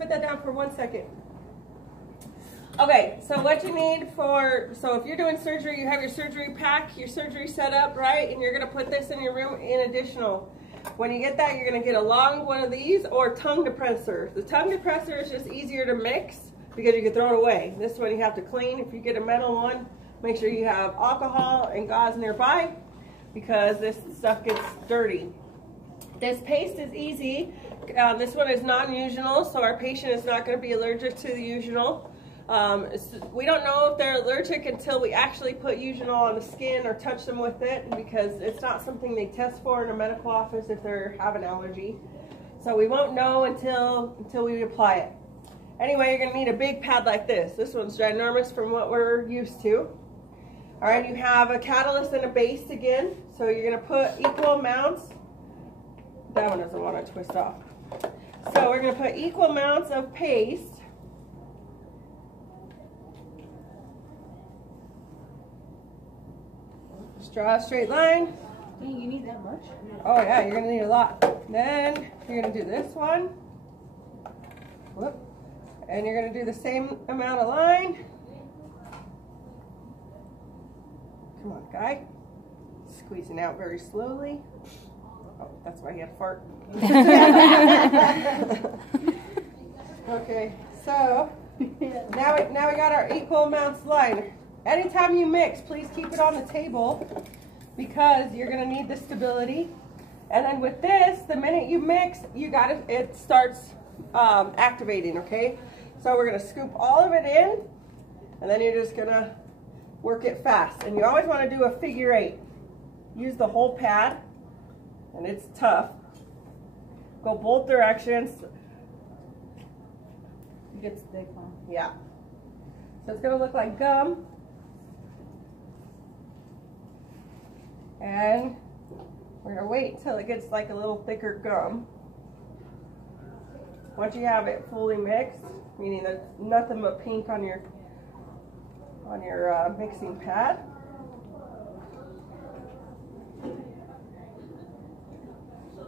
put that down for 1 second. Okay, so what you need so if you're doing surgery, you have your surgery pack, your surgery set up, right? And you're gonna put this in your room in additional. When you get that, you're gonna get a long one of these or tongue depressor. The tongue depressor is just easier to mix because you can throw it away. This one you have to clean. If you get a metal one, make sure you have alcohol and gauze nearby because this stuff gets dirty. This paste is easy. This one is non-usual, so our patient is not gonna be allergic to the usual. We don't know if they're allergic until we actually put usual on the skin or touch them with it because it's not something they test for in a medical office if they have an allergy. So we won't know until we apply it. Anyway, you're going to need a big pad like this. This one's ginormous from what we're used to. All right, you have a catalyst and a base again. So you're going to put equal amounts. That one doesn't want to twist off. So we're going to put equal amounts of paste. Just draw a straight line. Dang, you need that much? Oh yeah, you're gonna need a lot. Then you're gonna do this one. Whoop. And you're gonna do the same amount of line. Come on, guy. Squeezing out very slowly. Oh, that's why he had a fart. Okay, so now we got our equal amounts line. Anytime you mix, please keep it on the table because you're going to need the stability. And then with this, the minute you mix, it starts activating, okay? So we're going to scoop all of it in, and then you're just going to work it fast. And you always want to do a figure 8. Use the whole pad, and it's tough. Go both directions. It gets thick, huh? Yeah. So it's going to look like gum. And we're going to wait until it gets like a little thicker gum. Once you have it fully mixed, meaning there's nothing but pink on your mixing pad.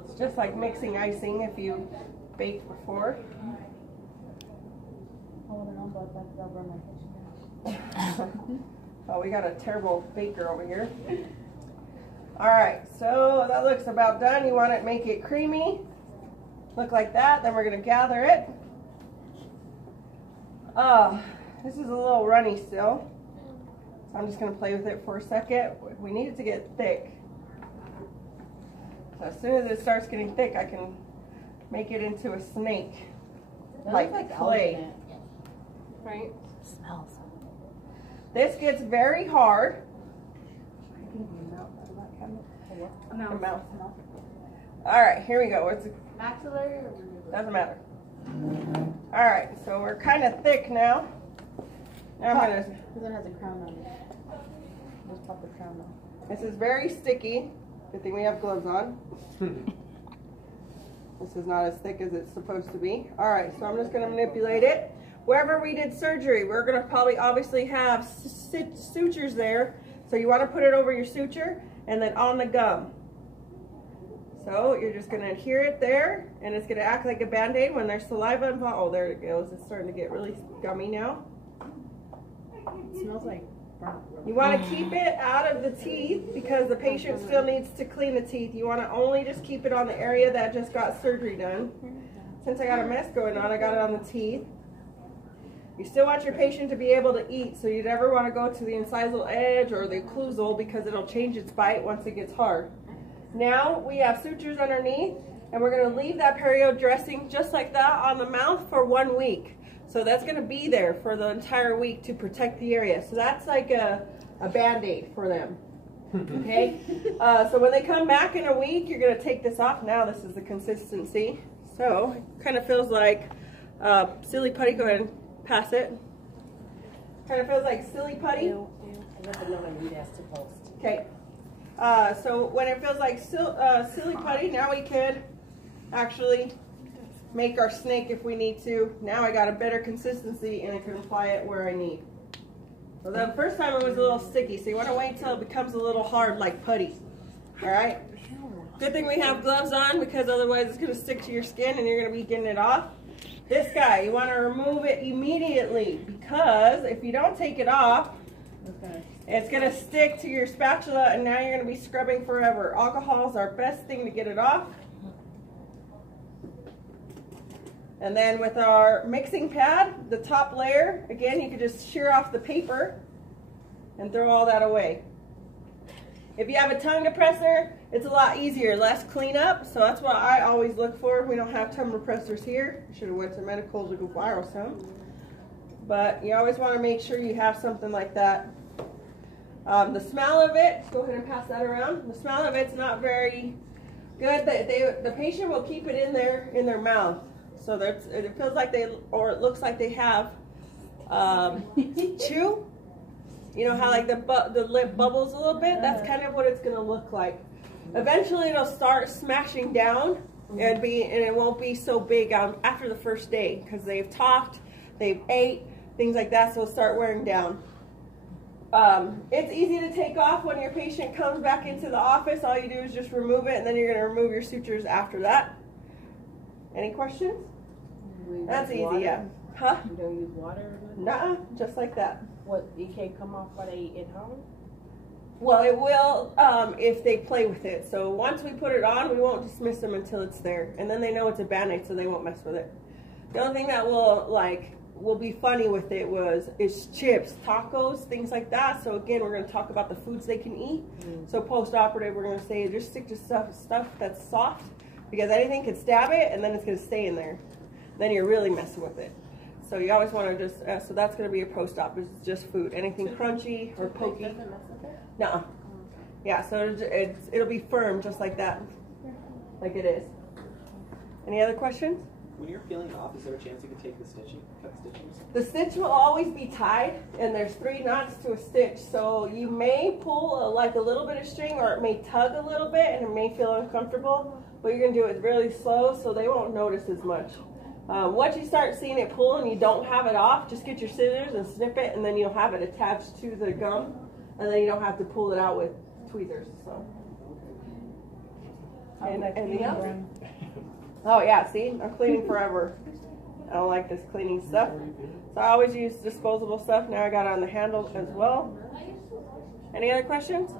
It's just like mixing icing if you baked before. I want to know about that because I'll burn my kitchen. Oh, we got a terrible baker over here. All right, so that looks about done. You want to make it creamy, look like that. Then we're going to gather it. This is a little runny still, so I'm just going to play with it for a second. We need it to get thick. So as soon as it starts getting thick, I can make it into a snake, like clay. Right? It smells. This gets very hard. Mouth. All right, here we go. What's it? Maxillary or Doesn't matter. All right, so we're kind of thick now. Now I'm gonna. Because it has a crown on it. Just pop the crown on. This is very sticky. Good thing we have gloves on. This is not as thick as it's supposed to be. All right, so I'm just gonna manipulate it. Wherever we did surgery, we're gonna probably obviously have sutures there. So you want to put it over your suture and then on the gum. So you're just going to adhere it there, and it's going to act like a Band-Aid when there's saliva involved. Oh, there it goes. It's starting to get really gummy now. It smells like burnt. You want to keep it out of the teeth because the patient still needs to clean the teeth. You want to only just keep it on the area that just got surgery done. Since I got a mess going on, I got it on the teeth. You still want your patient to be able to eat, so you never want to go to the incisal edge or the occlusal because it'll change its bite once it gets hard. Now we have sutures underneath, and we're going to leave that perio dressing just like that on the mouth for 1 week. So that's going to be there for the entire week to protect the area. So that's like a Band-Aid for them. Okay? So when they come back in a week, you're going to take this off. Now this is the consistency. So it kind of feels like silly putty. Go ahead and pass it. Kind of feels like silly putty. Okay. So when it feels like silly putty, now we can actually make our snake if we need to. Now I got a better consistency and I can apply it where I need. So the first time it was a little sticky, so you want to wait until it becomes a little hard like putty. All right? Good thing we have gloves on because otherwise it's going to stick to your skin and you're going to be getting it off. This guy, you want to remove it immediately, because if you don't take it off, it's going to stick to your spatula and now you're going to be scrubbing forever. Alcohol is our best thing to get it off. And then with our mixing pad, the top layer, again, you can just shear off the paper and throw all that away. If you have a tongue depressor, it's a lot easier, less cleanup, so that's what I always look for. We don't have tongue depressors here. I should have went to medical to go borrow some. But you always want to make sure you have something like that. The smell of it, go ahead and pass that around. The smell of it's not very good. The patient will keep it in their mouth. So it feels like or it looks like they have chew. You know how like the lip bubbles a little bit? That's kind of what it's going to look like. Eventually it'll start smashing down and it won't be so big after the first day because they've talked, they've ate, things like that, so it'll start wearing down. It's easy to take off when your patient comes back into the office. All you do is just remove it and then you're going to remove your sutures after that. Any questions? That's easy, water? Yeah. Huh? You don't use water? Nuh-uh, just like that. What, it can't come off while they at home? Well, it will if they play with it. So once we put it on, we won't dismiss them until it's there. And then they know it's a Band-Aid, so they won't mess with it. The only thing that will be funny with it is chips, tacos, things like that. So again, we're going to talk about the foods they can eat. So post-operative, we're going to say just stick to stuff that's soft, because anything could stab it and then it's going to stay in there. Then you're really messing with it. So you always want to just, so that's going to be a post-op, it's just food. Anything crunchy or pokey. No. Yeah, so it'll be firm just like that, like it is. Any other questions? When you're peeling it off, is there a chance you could take the stitching, cut the stitching? The stitch will always be tied, and there's 3 knots to a stitch. So you may pull like a little bit of string, or it may tug a little bit, and it may feel uncomfortable. But you're going to do it really slow, so they won't notice as much. Once you start seeing it pull and you don't have it off, just get your scissors and snip it, and then you'll have it attached to the gum, and then you don't have to pull it out with tweezers. So. Anything else? Oh yeah, see, I'm cleaning forever. I don't like this cleaning stuff. So I always use disposable stuff. Now I got it on the handle as well. Any other questions?